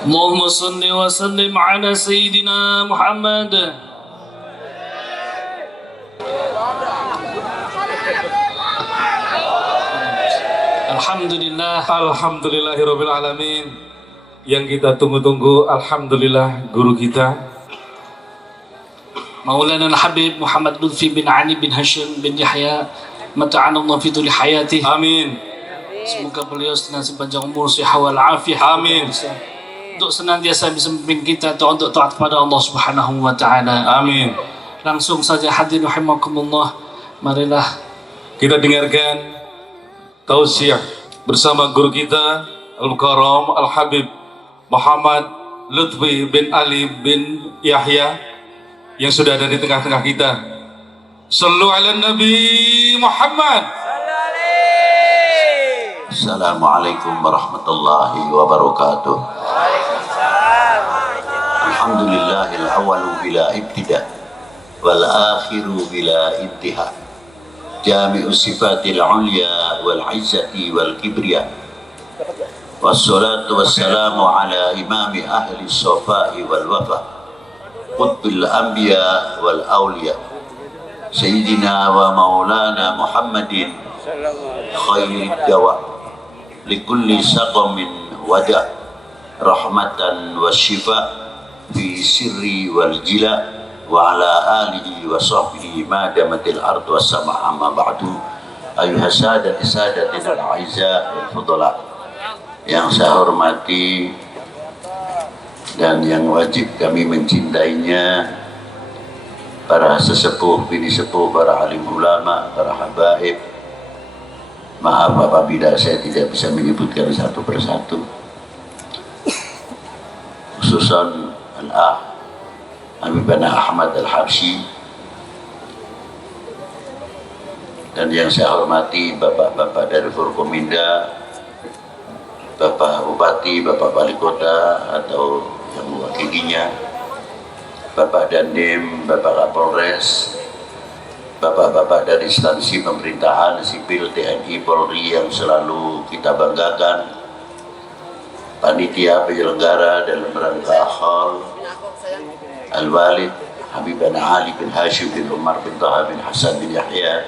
اللهم صل وسلم على سيدنا محمد. Alhamdulillah. Alhamdulillahirabbil alamin. Yang kita tunggu-tunggu, alhamdulillah, guru kita Maulana al-Habib Muhammad Lutfi bin Ali bin Hashim bin Yahya, mata'ana Allah fi dhuli hayati. Amin. Semoga beliau senantiasa panjang umur, sehat wal afiat. Amin. Untuk senantiasa bisa memimpin kita untuk taat kepada Allah Subhanahu wa taala. Amin. Langsung saja hadirin rahimakumullah, marilah Kita dengarkan tausiah bersama guru kita Al-Mukarram Al-Habib Muhammad Lutfi bin Ali bin Yahya yang sudah ada di tengah-tengah kita. Sallu ala Nabi Muhammad. Assalamualaikum warahmatullahi wabarakatuh. Alhamdulillahil awalu bila ibtida wal akhiru bila intiha. Jami'u sifatil ulya wal izzati wal kibriya. Wassalatu wassalamu ala imami ahli sofai wal wafa, qutbil anbiya wal awliya, Sayyidina wa maulana Muhammadin khairid dawa likulli saqamin wada, rahmatan wa syifa fi sirri wal jila, wa ala alihi wa sahbihi ma damatil ardu was sama' amma ba'du. Ayuha sadati sadatina al-aizza wal fudala, yang saya hormati dan yang wajib kami mencintainya, para sesepuh, bini sepuh, para alim ulama, para habaib. Maaf apabila saya tidak bisa menyebutkan satu persatu, khususan Al-Ah Habibana Ahmad Al-Habsyi, dan yang saya hormati bapak-bapak dari Forkominda, Bapak Bupati, Bapak Wali Kota atau yang mewakilinya, Bapak Dandim, Bapak Kapolres, bapak-bapak dari instansi pemerintahan, sipil, TNI, Polri yang selalu kita banggakan, panitia penyelenggara dalam rangka Haul Al-Walid Habibana Ali bin Hashim bin Umar bin Taha bin Hasan bin Yahya,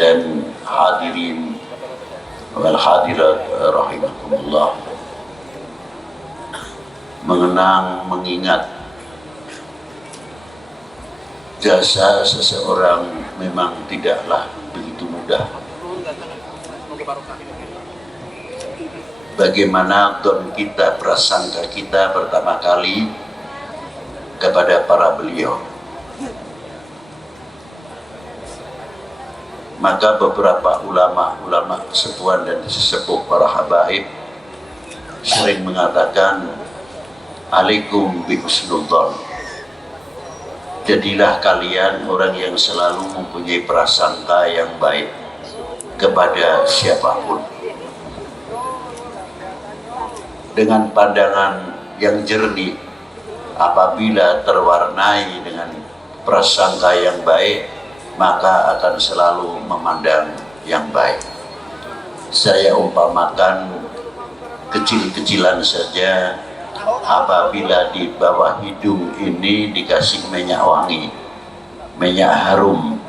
dan hadirin wal hadirat rahimakumullah. Mengenang, mengingat jasa seseorang memang tidaklah begitu mudah. Bagaimana don kita, prasangka kita pertama kali kepada para beliau. Maka beberapa ulama-ulama sepuan dan sesepuh, para habaib, sering mengatakan alaikum bi husnul dzan. Jadilah kalian orang yang selalu mempunyai prasangka yang baik kepada siapapun, dengan pandangan yang jernih. Apabila terwarnai dengan prasangka yang baik, maka akan selalu memandang yang baik. Saya umpamakan kecil-kecilan saja, apabila di bawah hidung ini dikasih minyak wangi, minyak harum,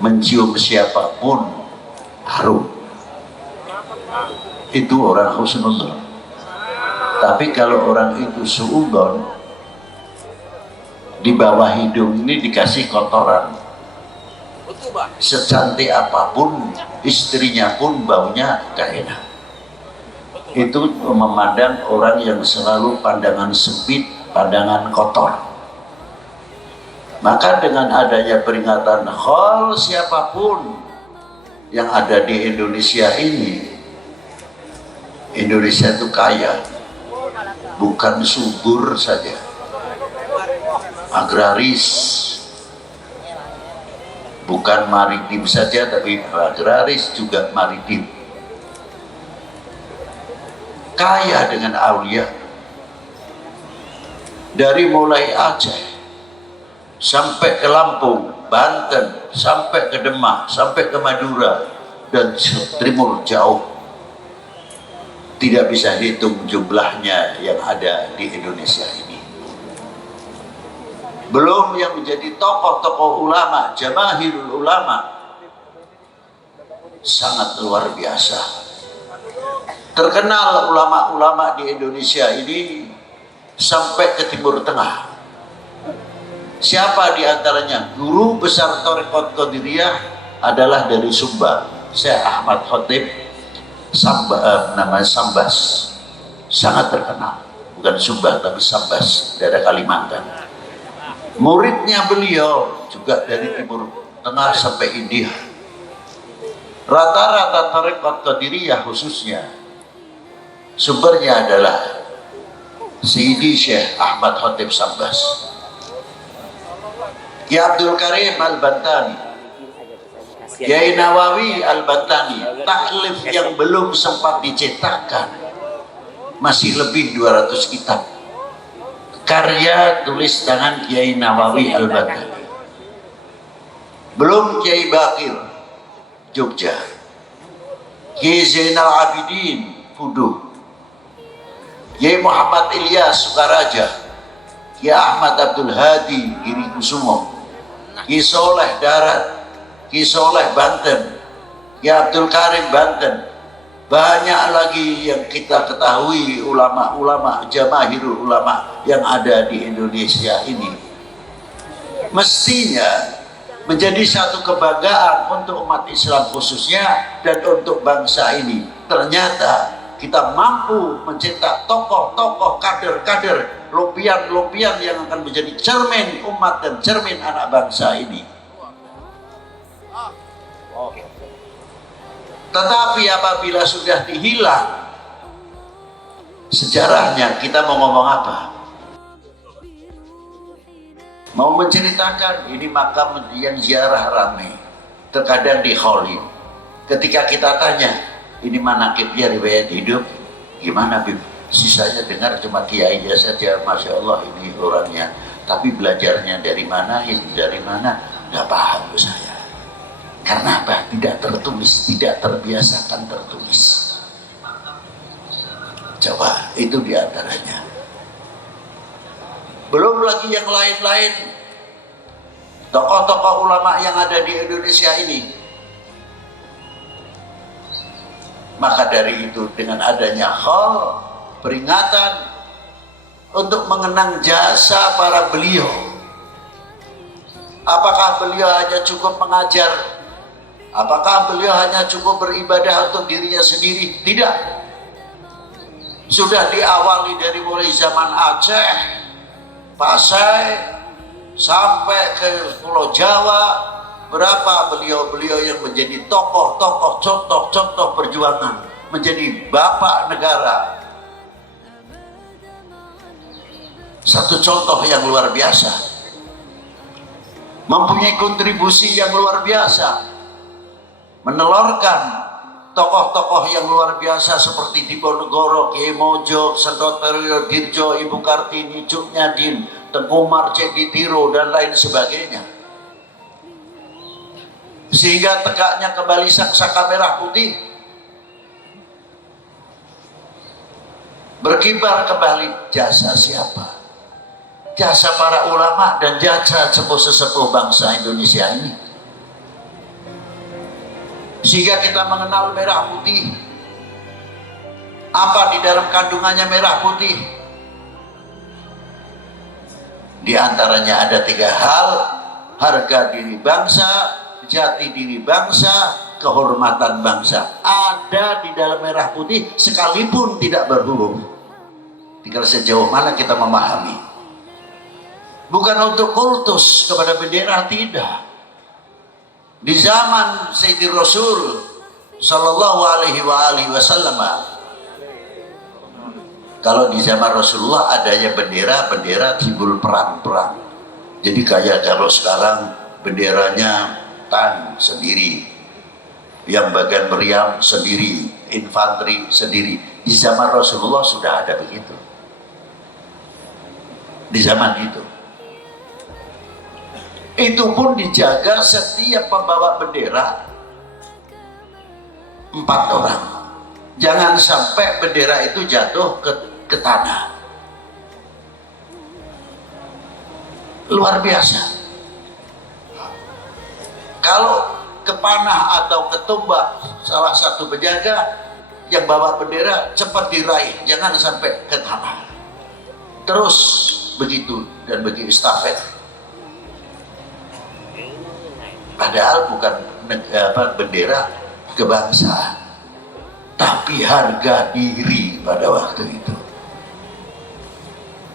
mencium siapapun harum, itu orang husnuzon. Tapi kalau orang itu suudzon, di bawah hidung ini dikasih kotoran, secantik apapun istrinya pun baunya gak enak. Itu memandang orang yang selalu pandangan sempit, pandangan kotor. Maka dengan adanya peringatan hal siapapun yang ada di Indonesia ini, Indonesia itu kaya, bukan subur saja, agraris, bukan maritim saja, tapi agraris juga maritim. Kaya dengan aulia, dari mulai Aceh sampai ke Lampung, Banten, sampai ke Demak, sampai ke Madura, dan timur jauh. tidak bisa hitung jumlahnya yang ada di Indonesia ini. Belum yang menjadi tokoh-tokoh ulama, jamaahirul ulama, sangat luar biasa. Terkenal ulama-ulama di Indonesia ini sampai ke Timur Tengah. Siapa di antaranya? Guru besar Thariqat Qadiriyah adalah dari Sumba, Syekh Ahmad Khotib namanya Sambas, sangat terkenal. Bukan Sumba tapi Sambas, daerah Kalimantan. Muridnya beliau juga dari Timur Tengah sampai India. Rata-rata Thariqat Qadiriyah khususnya sumbernya adalah Sayyidi Syekh Ahmad Khotib Sambas. Ki Abdul Karim Al-Bantani, Kiai Nawawi Al-Bantani, taklif yang belum sempat dicetakkan masih lebih 200 kitab karya tulis tangan Kiai Nawawi Al-Bantani. Belum Kiai Bakir Jogja, Kiai Zainal Abidin Fudu, Kiai Muhammad Ilyas Sukaraja, Kiai Ahmad Abdul Hadi Giri Kusumo, Kiai Soleh Darat, Kiai Soleh Banten, Kiai Abdul Karim Banten. Banyak lagi yang kita ketahui ulama-ulama, jamaahirul ulama yang ada di Indonesia ini. Mestinya menjadi satu kebanggaan untuk umat Islam khususnya dan untuk bangsa ini. Ternyata kita mampu mencetak tokoh-tokoh, kader-kader, lumpian-lumpian yang akan menjadi cermin umat dan cermin anak bangsa ini. Tetapi apabila sudah dihilang sejarahnya, kita mau ngomong apa? Mau menceritakan ini makam yang ziarah ramai, terkadang di Kholin. Ketika kita tanya, ini manakibnya riwayat hidup, gimana Bib? Sisanya dengar cuma kiainya saja, Masya Allah ini orangnya. Tapi belajarnya dari mana, ini dari mana, nggak paham saya. Karena apa? Tidak tertulis, tidak terbiasakan tertulis. Coba, itu diantaranya. Belum lagi yang lain-lain. Tokoh-tokoh ulama yang ada di Indonesia ini. Maka dari itu dengan adanya hal peringatan untuk mengenang jasa para beliau. Apakah beliau hanya cukup mengajar? Apakah beliau hanya cukup beribadah untuk dirinya sendiri? Tidak. Sudah diawali dari mulai zaman Aceh, Pasai, sampai ke Pulau Jawa. Berapa beliau-beliau yang menjadi tokoh-tokoh, contoh-contoh perjuangan, menjadi bapak negara. Satu contoh yang luar biasa, mempunyai kontribusi yang luar biasa, menelurkan tokoh-tokoh yang luar biasa seperti Diponegoro, Kiai Mojo, Sedot Periode Dirjo, Ibu Kartini, Cuk Nyadin, Tengku Marcek Ditiro, dan lain sebagainya. Sehingga tegaknya kembali Sangsaka Merah Putih, berkibar kembali jasa siapa? Jasa para ulama dan jasa sepuh-sepuh bangsa Indonesia ini. Sehingga kita mengenal merah putih. Apa di dalam kandungannya merah putih? Di antaranya ada 3 hal: harga diri bangsa, jati diri bangsa, kehormatan bangsa. Ada di dalam merah putih sekalipun tidak berhuruf. Tinggal sejauh mana kita memahami. Bukan untuk kultus kepada bendera, tidak. Di zaman Sayyidi Rasul Sallallahu Alaihi Wasallam, kalau di zaman Rasulullah adanya bendera simbol perang-perang. Jadi kayak kalau sekarang benderanya tan sendiri, yang bagian meriam sendiri, infanteri sendiri. Di zaman Rasulullah sudah ada begitu. Di zaman itu pun dijaga setiap pembawa bendera 4 orang. Jangan sampai bendera itu jatuh ke tanah. Luar biasa. Kalau ke panah atau ke tombak salah satu penjaga yang bawa bendera, cepat diraih, jangan sampai ke tanah. Terus begitu dan begitu estafet. Padahal bukan bendera kebangsaan, tapi harga diri pada waktu itu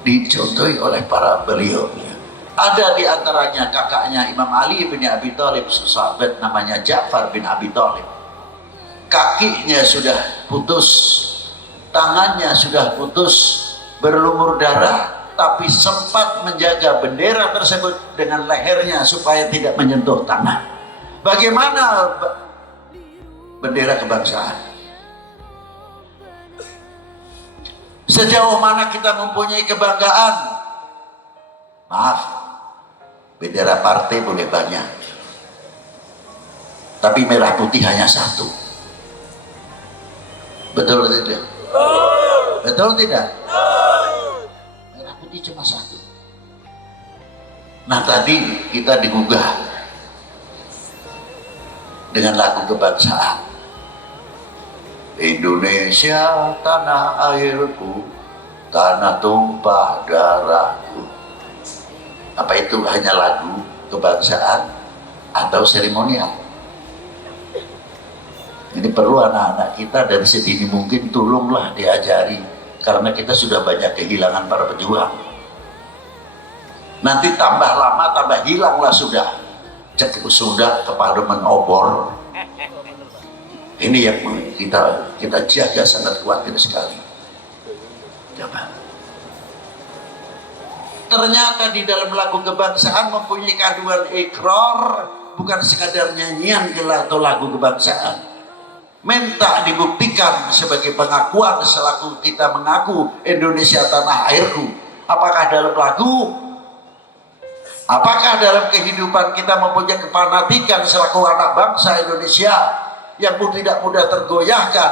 dicontohi oleh para beliau. Ada di antaranya kakaknya Imam Ali bin Abi Thalib, sahabat namanya Ja'far bin Abi Thalib. Kakinya sudah putus, tangannya sudah putus, berlumur darah, tapi sempat menjaga bendera tersebut dengan lehernya supaya tidak menyentuh tanah. Bagaimana bendera kebangsaan? Sejauh mana kita mempunyai kebanggaan? Maaf, bendera partai boleh banyak, tapi merah putih hanya satu. Betul tidak? Betul tidak? Merah putih cuma satu. Nah, tadi kita digugah dengan lagu kebangsaan. Indonesia tanah airku, tanah tumpah darahku. Apa itu hanya lagu kebangsaan atau seremonial? Ini perlu anak-anak kita dari sedini mungkin tolonglah diajari, karena kita sudah banyak kehilangan para pejuang. Nanti tambah lama tambah hilanglah sudah. Cek sudah kepademan obor. Ini yang kita jaga sangat khawatir sekali. Coba. Ternyata di dalam lagu kebangsaan mempunyai kandungan ikrar, bukan sekadar nyanyian atau lagu kebangsaan. Minta dibuktikan sebagai pengakuan selaku kita mengaku Indonesia tanah airku. Apakah dalam lagu? Apakah dalam kehidupan kita mempunyai kefanatikan selaku anak bangsa Indonesia yang pun tidak mudah tergoyahkan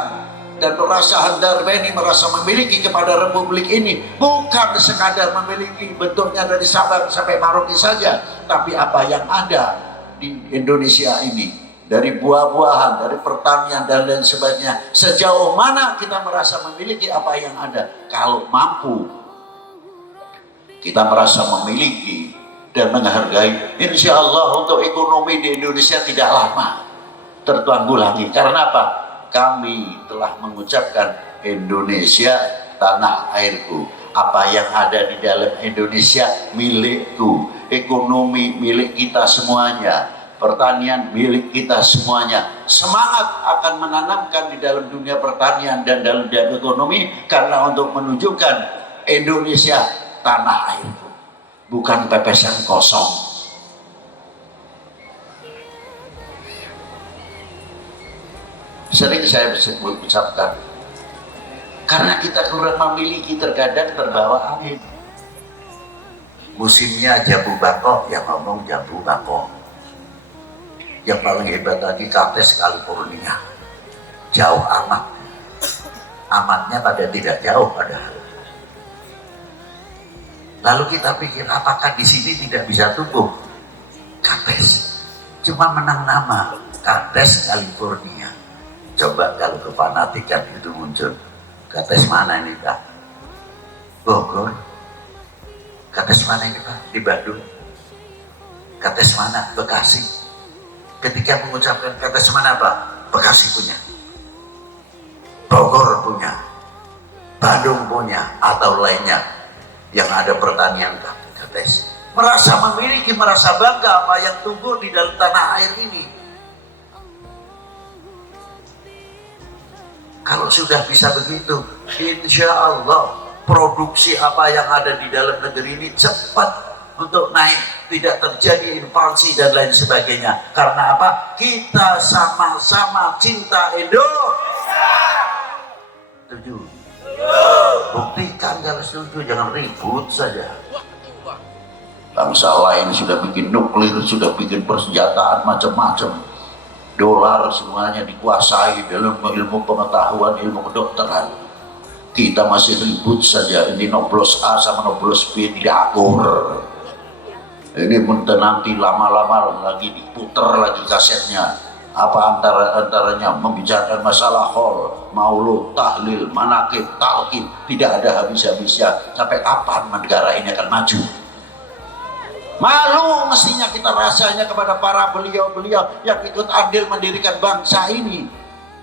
dan merasa handarbeni, merasa memiliki kepada republik ini, bukan sekadar memiliki bentuknya dari Sabang sampai Merauke saja, tapi apa yang ada di Indonesia ini, dari buah-buahan, dari pertanian dan lain sebagainya. Sejauh mana kita merasa memiliki apa yang ada? Kalau mampu kita merasa memiliki dan menghargai, insya Allah untuk ekonomi di Indonesia tidak lama tertanggulangi. Karena apa? Kami telah mengucapkan Indonesia tanah airku. Apa yang ada di dalam Indonesia milikku. Ekonomi milik kita semuanya. Pertanian milik kita semuanya. Semangat akan menanamkan di dalam dunia pertanian dan dalam dunia ekonomi, karena untuk menunjukkan Indonesia tanah airku, bukan pepesan kosong. Sering saya ucapkan, karena kita kurang memiliki, terkadang terbawa angin. Musimnya jambu bako, yang ngomong jambu bako. Yang paling hebat lagi Kartes California, jauh amat. Amatnya pada tidak jauh padahal. Lalu kita pikir, apakah di sini tidak bisa tumbuh Kartes? Cuma menang nama Kartes California. Coba kalau kefanatikan itu muncul, Kartes mana ini Pak? Bogor. Kartes mana ini Pak? Di Bandung. Kartes mana? Bekasi. Ketika mengucapkan Kartes mana Pak? Bekasi punya, Bogor punya, Bandung punya, atau lainnya yang ada pertanian Kartes. Merasa memiliki, merasa bangga apa yang tumbuh di dalam tanah air ini. Kalau sudah bisa begitu, insya Allah produksi apa yang ada di dalam negeri ini cepat untuk naik, tidak terjadi inflasi dan lain sebagainya. Karena apa? Kita sama-sama cinta Indonesia. Setuju? Buktikan kalau setuju, jangan ribut saja. Bangsa lain sudah bikin nuklir, sudah bikin persenjataan macam-macam. dolar semuanya dikuasai dalam ilmu pengetahuan, ilmu kedokteran. Kita masih ribut saja, ini noblos A sama noblos B tidak akur. Ini nanti lama-lama lagi diputer lagi kasetnya. Apa antaranya membicarakan masalah khol, maulud, tahlil, manakib, talqin, tidak ada habis-habisnya. Sampai kapan negara ini akan maju? Malu mestinya kita rasanya kepada para beliau-beliau yang ikut andil mendirikan bangsa ini.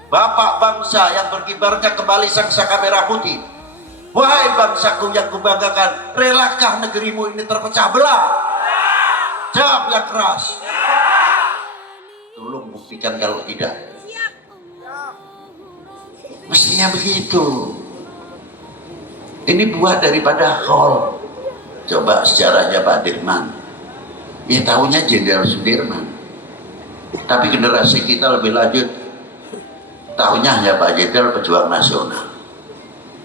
Bapak bangsa yang berkibarnya kembali sangsaka merah putih. Wahai bangsaku yang kubanggakan, relakah negerimu ini terpecah belah? Jawab yang keras. Tolong buktikan kalau tidak. Mestinya begitu. Ini buah daripada khol. Coba sejarahnya Pak Dirman. Ya tahunya Jenderal Sudirman. Tapi generasi kita lebih lanjut tahunya hanya Pak Jenderal Pejuang Nasional.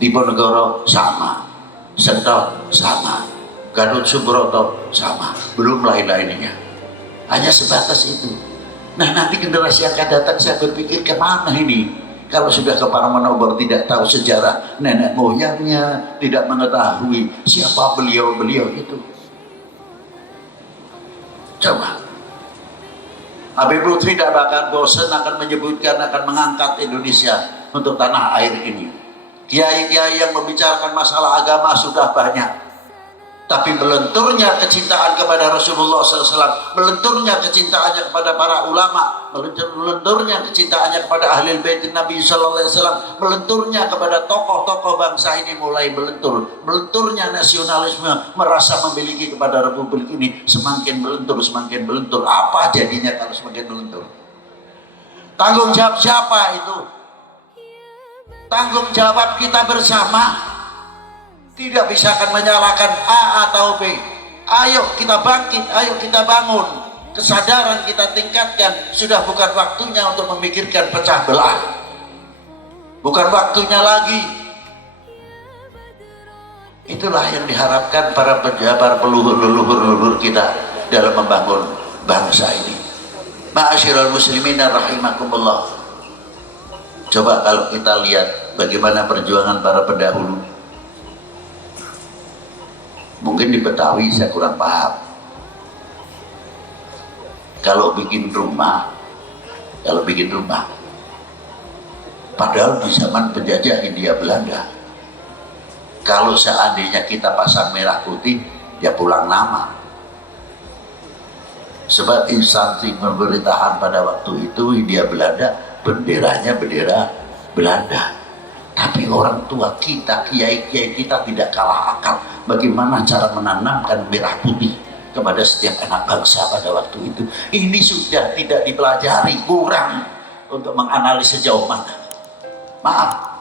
Diponegoro sama, Sentot sama, Gatot Subroto sama, belum lain-lainnya. Hanya sebatas itu. Nah nanti generasi yang akan datang saya berpikir kemana ini? Kalau sudah ke para menobor tidak tahu sejarah nenek moyangnya, tidak mengetahui siapa beliau-beliau itu. Coba. Habib Lutfi tidak bakal bosan akan menyebutkan, akan mengangkat Indonesia untuk tanah air ini. Kiai-kiai yang membicarakan masalah agama sudah banyak. Tapi melenturnya kecintaan kepada Rasulullah SAW, melenturnya kecintaannya kepada para ulama, melenturnya kecintaannya kepada ahli bait Nabi SAW, melenturnya kepada tokoh-tokoh bangsa ini mulai melentur. Melenturnya nasionalisme, merasa memiliki kepada republik ini semakin melentur, semakin melentur. Apa jadinya kalau semakin melentur? Tanggung jawab siapa itu? Tanggung jawab kita bersama. Tidak bisa akan menyalahkan A atau B. Ayo kita bangkit, ayo kita bangun. Kesadaran kita tingkatkan. Sudah bukan waktunya untuk memikirkan pecah belah. Bukan waktunya lagi. Itulah yang diharapkan para pejabat, leluhur kita dalam membangun bangsa ini. Ma'asyiral muslimin rahimakumullah. Coba kalau kita lihat bagaimana perjuangan para pendahulu. Mungkin di Betawi saya kurang paham. Kalau bikin rumah, padahal di zaman penjajah Hindia Belanda, kalau seandainya kita pasang merah putih, ya pulang nama. Sebab instansi pemerintahan pada waktu itu Hindia Belanda, benderanya bendera Belanda. Tapi orang tua kita, kiai-kiai kita tidak kalah akal. Bagaimana cara menanamkan merah putih kepada setiap anak bangsa pada waktu itu. Ini sudah tidak dipelajari, kurang untuk menganalisis sejauh mana. Maaf,